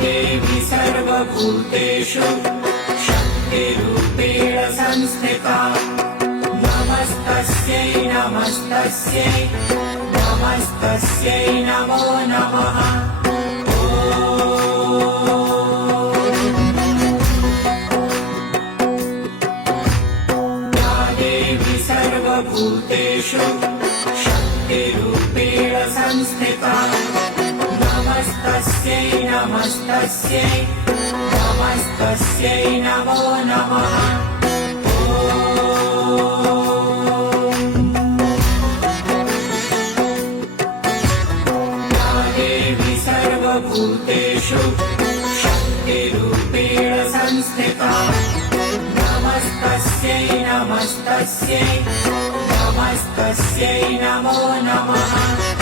देवी सर्वभूतेषु शक्तिरूपेण संस्थिता नमस्तस्यै नमस्तस्यै नमस्तस्यै नमो नमः। या देवी सर्वभूतेषु शक्तिरूपेण संस्थिता नमस्तस्यै नमस्तस्यै नमस्तस्यै नमो नमः। या देवी सर्वभूतेषु शक्तिरूपेण संस्थिता नमस्तस्यै नमस्तस्यै नमस्तस्यै नमो नमः।